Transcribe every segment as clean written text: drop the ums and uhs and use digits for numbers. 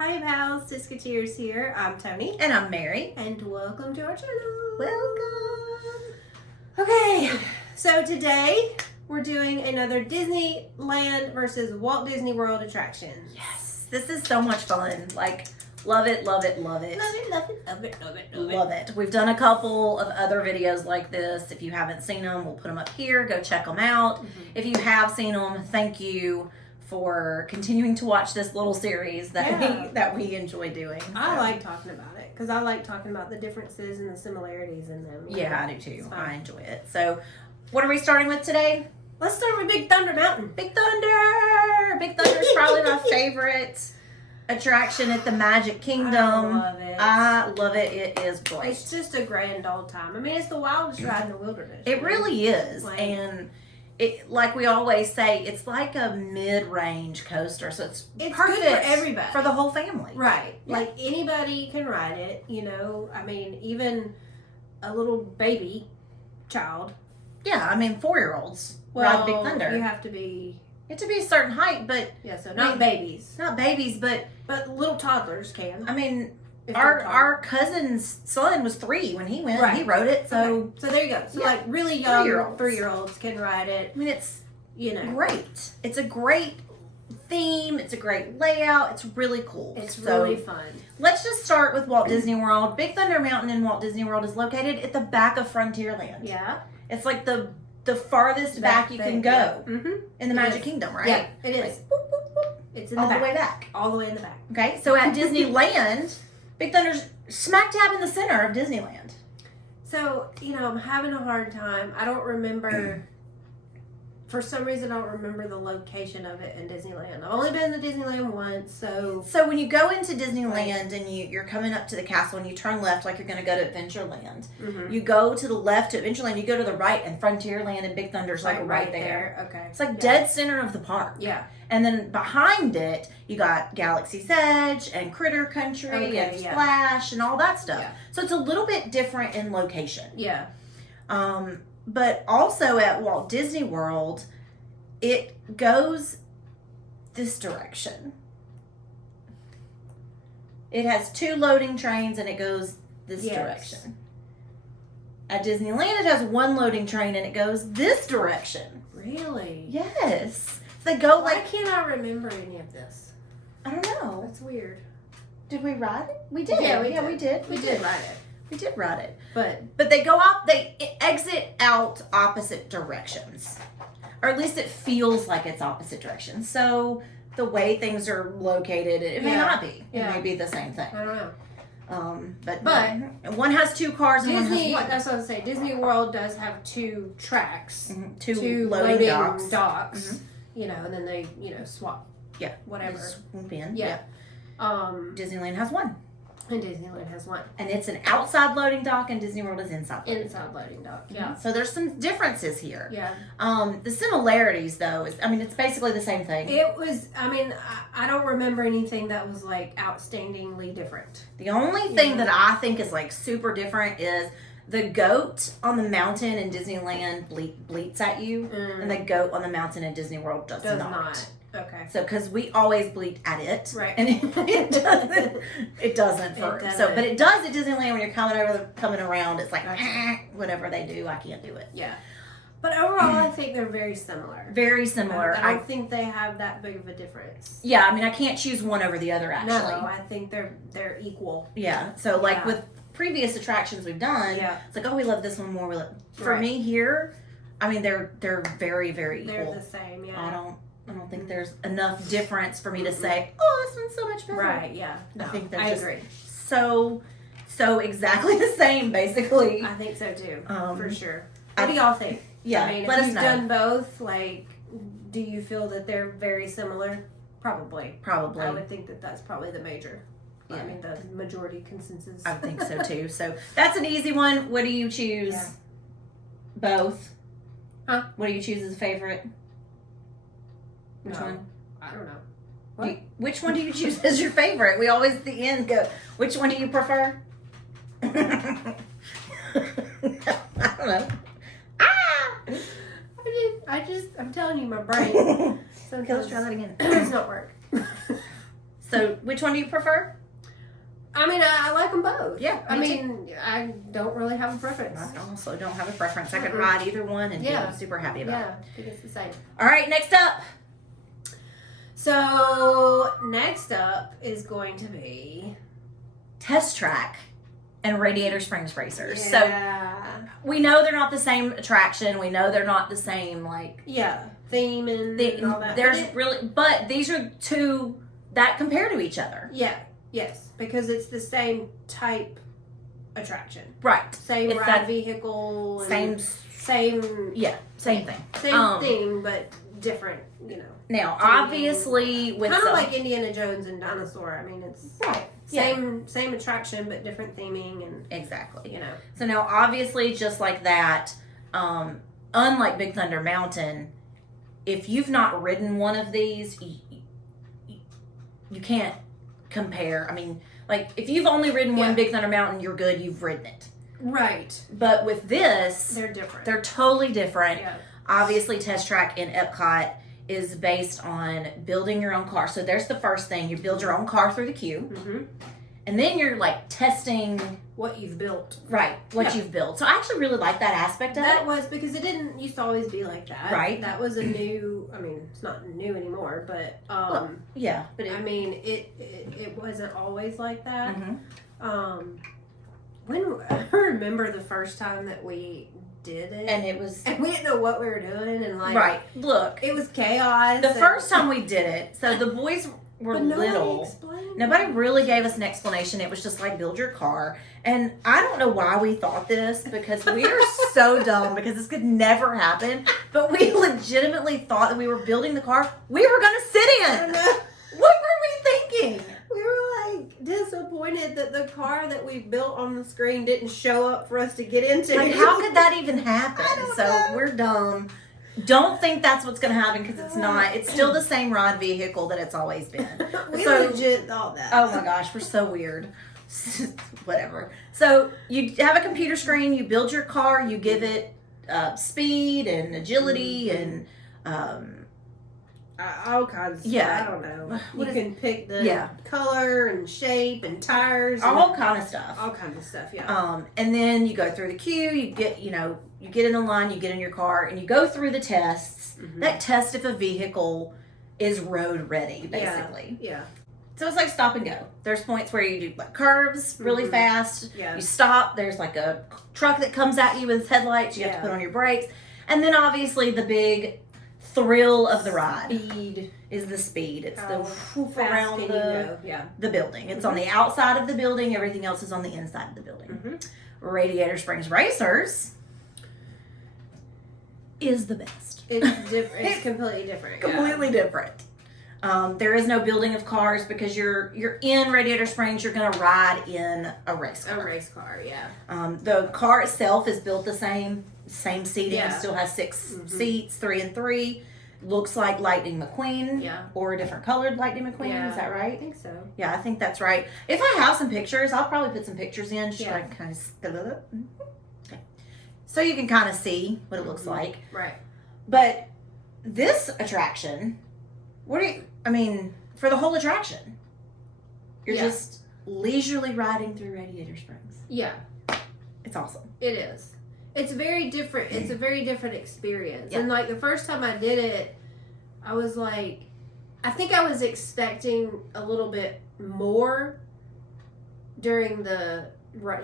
Hi pals, Disketeers here. I'm Tony. And I'm Mary. And welcome to our channel. Welcome. Okay, so today we're doing another Disneyland versus Walt Disney World attraction. Yes, this is so much fun. Like, love it, love it, love it. Love it, love it, love it, love it, Love it. We've done a couple of other videos like this. If you haven't seen them, we'll put them up here. Go check them out. If you have seen them, thank you for continuing to watch this little series that we enjoy doing. I like talking about it because I like talking about the differences and the similarities in them. Yeah, I do too. I enjoy it. So, what are we starting with today? Let's start with Big Thunder Mountain. Big Thunder! Big Thunder is probably my favorite attraction at the Magic Kingdom. I love it. I love it. It is great. It's just a grand old time. I mean, it's the wildest ride in the wilderness. It really is. Like, And it, like we always say, it's like a mid-range coaster. So it's perfect good for everybody. for the whole family. Right. Yeah. Like anybody can ride it, you know. I mean, even a little baby child. Yeah, I mean, 4-year-olds ride Big Thunder. You have to be a certain height, but so not babies. not babies, but little toddlers can. I mean, if they're tall. our cousin's son was 3 when he went. Right. He rode it, so Okay. So there you go. So yeah. like really young 3-year-olds. 3-year-olds can ride it. I mean, it's You know, great. It's a great theme. It's a great layout. It's really cool. it's So, really fun. let's just start with Walt Disney World. Big Thunder Mountain in Walt Disney World is located at the back of Frontierland. Yeah. It's like the farthest back you can go Yeah. Mm-hmm. in the It Magic is. Kingdom, right? Yeah, it is. Like, boop, boop, boop, It's in all the the back. way back. All the way in the back. Okay, so at Disneyland, Big Thunder's smack dab in the center of Disneyland. So, you know, I'm having a hard time. I don't remember, for some reason, I don't remember the location of it in Disneyland. I've only been to Disneyland once, so. So when you go into Disneyland and you're coming up to the castle and you turn left like you're going to go to Adventureland, Mhm. you go to the left to Adventureland, you go to the right, and Frontierland and Big Thunder's like right there. Okay. It's like Yeah. dead center of the park. Yeah. And then behind it, you got Galaxy's Edge and Critter Country Okay, and yeah. Splash and all that stuff. Yeah. So it's a little bit different in location. Yeah. But also at Walt Disney World, it goes this direction. It has 2 loading trains and it goes this Yes. direction. At Disneyland, it has 1 loading train and it goes this direction. Really? Yes. They go Why like, can't I remember any of this? I don't know. That's weird. Did we ride it? We did. Yeah, we did. We did ride it. We did ride it. But But they go out, they exit out opposite directions. Or at least it feels like it's opposite directions. So the way things are located, it may Yeah. not be. Yeah. It may be the same thing. I don't know. But one has 2 cars and Disney, one has that's what I was saying. Disney World does have 2 tracks. 1. 2 2 loading docks. docks. You know, and then they, swap. Yeah. Whatever. Swoop in. Yeah. Disneyland has 1. And Disneyland has 1. And it's an outside loading dock and Disney World is inside loading dock. Inside loading dock. Yeah. So there's some differences here. Yeah. The similarities though is, I mean, it's basically the same thing. It was, I mean, I don't remember anything that was like outstandingly different. The only thing that I think is like super different is the goat on the mountain in Disneyland bleats at you, and the goat on the mountain in Disney World does not. Okay. So, because we always bleat at it, Right. And it doesn't. It doesn't for It doesn't. So, but it does at Disneyland when you're coming around. It's like Gotcha. whatever they do, I can't do it. Yeah. But overall, I think they're very similar. Very similar. I don't think they have that big of a difference. Yeah, I mean, I can't choose one over the other. Actually, No, I think they're equal. yeah. So, like Yeah. with previous attractions we've done, Yeah. it's like, oh, we love this one more. For Right. me here, I mean, they're very, very equal. They're the same. Yeah. I don't think there's enough difference for me to say, oh, this one's so much better. Right. Yeah. No, I think they're I just agree. so exactly the same, basically. I think so too, Um, for sure. What do y'all think? Yeah, I mean, let if us you've know. done both, like, do you feel that they're very similar? Probably. Probably. I would think that that's probably the major. Yeah. I mean, the majority consensus. I think so too. So that's an easy one. What do you choose? Yeah. Both. Huh? What do you choose as a favorite? Which No. one? I don't know. What? Which one do you choose as your favorite? We always at the end go, which one do you prefer? I don't know. Ah! I'm telling you, my brain. Okay, let's Sometimes try that again. does not work. So, which one do you prefer? I mean, I like them both. Yeah, I me mean, I don't really have a preference. I also don't have a preference. I could ride either one and be super happy about it. Yeah, I think it's the same. All right, next up. So, next up is going to be Test Track and Radiator Springs Racers. Yeah. So, we know they're not the same attraction. We know they're not the same, like... Yeah, theme and all that. But these are two that compare to each other. Yeah, yes, because it's the same type attraction. Right. Same ride vehicle. Same. Yeah, same thing. Same thing, but different, Now, obviously, with kind of like Indiana Jones and Dinosaur. I mean, it's right. Same attraction, but different theming and exactly. So now, obviously, just like that, unlike Big Thunder Mountain, if you've not ridden one of these, you can't compare. I mean, like if you've only ridden one Big Thunder Mountain, you're good. You've ridden it. Right. But with this, they're different. They're totally different. Yeah. Obviously, Test Track in Epcot is based on building your own car. So there's the first thing. You build your own car through the queue. Mm-hmm. And then you're like testing what you've built. Right. What you've built. So I actually really like that aspect of it. That was because it didn't used to always be like that. Right. That was a new, I mean, it's not new anymore, but yeah, but I mean, it wasn't always like that. Mm-hmm. When I remember the first time that we did it, and we didn't know what we were doing, and like, right, look, it was chaos. The first time we did it, so the boys were little. Nobody really gave us an explanation. It was just like, build your car. And I don't know why we thought this, because we are so dumb, because this could never happen. But we legitimately thought that we were building the car we were going to sit in. I don't know. What were we thinking? We were like disappointed that the car that we built on the screen didn't show up for us to get into. Like, how could that even happen? I don't know. We're dumb. Don't think that's what's going to happen, because it's not. It's still the same ride vehicle that it's always been. We legit thought that. Oh my gosh, we're so weird. Whatever. So you have a computer screen, you build your car, you give it speed and agility and all kinds of stuff. I don't know. You can pick the color and shape and tires. All kind of stuff. All kinds of stuff, yeah. And then you go through the queue, you get in the line, you get in your car, and you go through the tests that test if a vehicle is road ready, basically. Yeah. So it's like stop and go. There's points where you do like curves really fast. Yeah. You stop. There's like a truck that comes at you with its headlights. You have to put on your brakes. And then obviously the big thrill of the ride is the speed. It's the whoop around the building. It's on the outside of the building. Everything else is on the inside of the building. Radiator Springs Racers is the best. It's different. It's completely different. Completely different. There is no building of cars, because you're in Radiator Springs. You're going to ride in a race car. A race car, yeah. The car itself is built the same seating. Yeah. Still has 6 seats, 3 and 3. Looks like Lightning McQueen. Yeah. Or a different colored Lightning McQueen. Yeah, is that right? I think so. Yeah, I think that's right. If I have some pictures, I'll probably put some pictures in. Just like kind of okay. So you can kind of see what it looks like. Right. But this attraction, for the whole attraction, you're just leisurely riding through Radiator Springs. Yeah. It's awesome. It is. It's very different. It's a very different experience. Yeah. And like the first time I did it, I was like, I think I was expecting a little bit more during the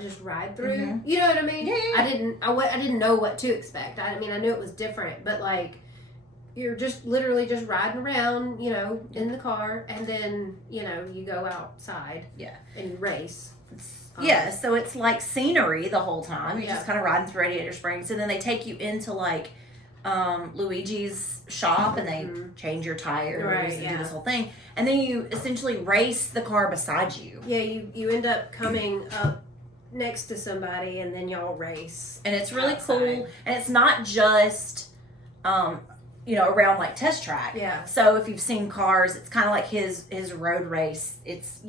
just ride through. You know what I mean? Yeah. I didn't know what to expect. I mean, I knew it was different, but like, you're just literally just riding around, in the car, and then, you go outside. Yeah. And you race. So it's like scenery the whole time. You're just kind of riding through Radiator Springs, and then they take you into like Luigi's shop, and they change your tires and do this whole thing, and then you essentially race the car beside you. Yeah, you end up coming up next to somebody, and then y'all race, and it's really cool. And it's not just around like Test Track. Yeah. So if you've seen Cars, it's kind of like his road race. It's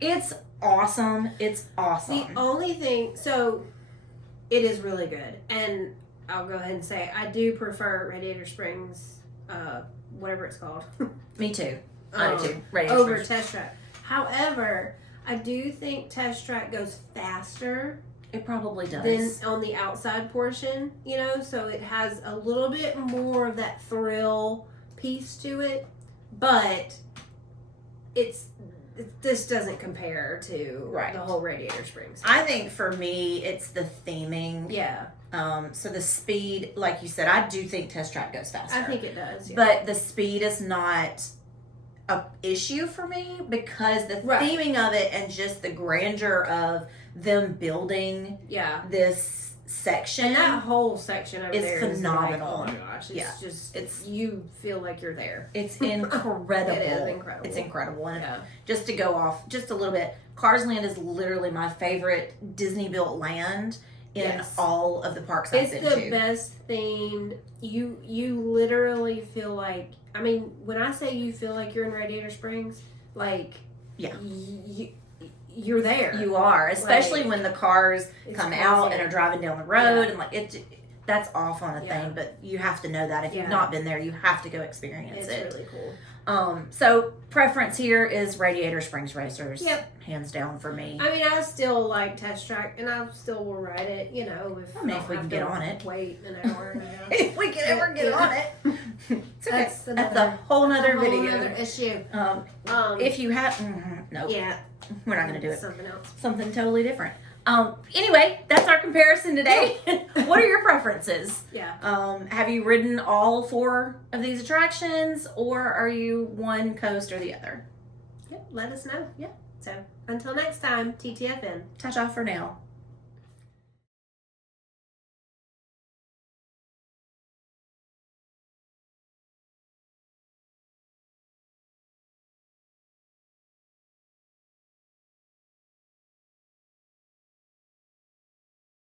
it's awesome. It's awesome. The only thing, so it is really good, and I'll go ahead and say I do prefer Radiator Springs, whatever it's called. Me too. I do too. Radiator over Springs. Test Track. However, I do think Test Track goes faster It probably than does. on the outside portion, you know, so it has a little bit more of that thrill piece to it, but this doesn't compare to Right. the whole Radiator Springs. I think for me, it's the theming. Yeah, So the speed, like you said, I do think Test Track goes faster. I think it does. Yeah. But the speed is not a issue for me because the Right. theming of it and just the grandeur of them building Yeah. this section. And that whole section over is there phenomenal. is like, oh my gosh, it's just, It's- you feel like you're there. It's incredible. It is incredible. It's incredible. And Yeah. just to go off just a little bit, Cars Land is literally my favorite Disney built land in Yes. all of the parks I've It's been the to. best thing. You literally feel like, I mean, when I say you feel like you're in Radiator Springs, like, Yeah. you're there. You are, especially Like, when the cars it's come crazy. out and are driving down the road, Yeah. and like it. That's all fun a Yeah. thing, but you have to know that if Yeah. you've not been there, you have to go experience It's it. really cool. So preference here is Radiator Springs Racers. Yep. Hands down for me. I mean, I still like Test Track, and I still will ride it. You know, if I mean, if don't we have can get to on it. wait an hour and a half. If we can ever get Yeah. on it, it's okay. That's That's a whole nother a whole video. other issue. If you have, no, Yeah, we're not going to do it. Something else. Something totally different. Anyway, that's our comparison today. What are your preferences? Yeah. Have you ridden all 4 of these attractions, or are you one coast or the other? Yeah. Let us know. Yeah. So until next time, TTFN. Ta-ta for now.